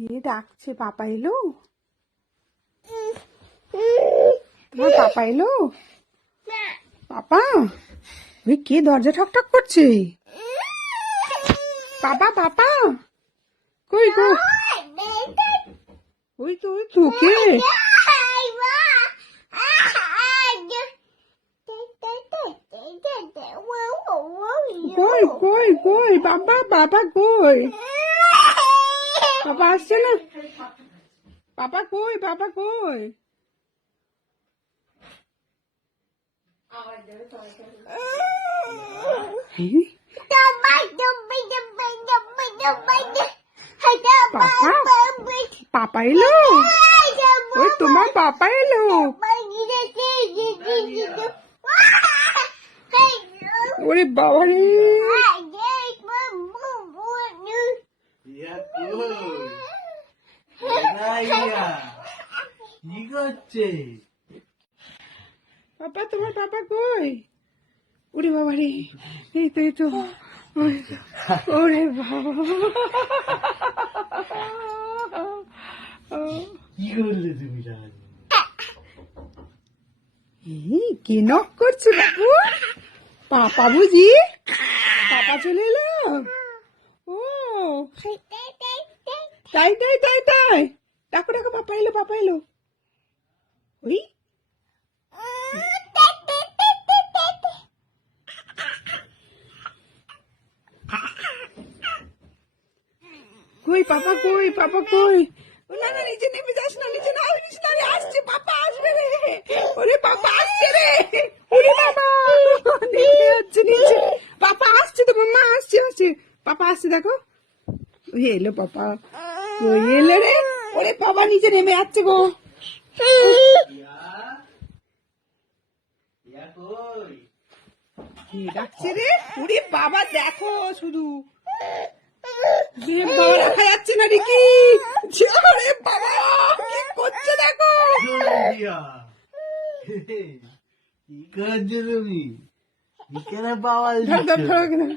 কে ডাকছে? পাপা এলো? তোমার পাপা এলো? পাপা, ওই কে দরজা ঠকঠক করছে? পাপা পাপা কই গো? ওই তো কে? কই কই কই বাবা বাবা কই? বাবা আসছে না? পাপা কই? বাবা কই? পাপা এলো? ওই তোমার পাপা এলো? ওরে বাবা রে! কি করছে? পাপা, তোমার পাপা কই? ওরে বাবা রে! এই তো ওরে বাবা! কি করলে তুমি? কে নক করছো বাবু? পাপা বুঝি? পাপা চলে এলো? ও তাই তাই তাই তাই, ডাকো ডাকো, পাপা এলো পাপা এলো। ওই কই পাপা কই? পাপা কই? ও না না, নিচে নেমে যাস না, নিচে না, নিচে না, আসছে পাপা, আসবে রে! ওরে পাপা আসছে রে! ওরে বাবা, নেমে যাচ্ছে নিচে। পাপা আসছে, তো মাম্মা আসছে আসছে, পাপা আসছে দেখো। ওই এলো পাপা, ওই এলো রে! ওরে বাবা, নিচে নেমে যাচ্ছে গো। কে ডাকছে রে? ওরে বাবা দেখো শুধু, বাবা রাখা যাচ্ছে না রিকি। ওরে বাবা, কি করছে দেখো। কি করছো তুমি? কেন পাওয়াল ধর ধর ধর।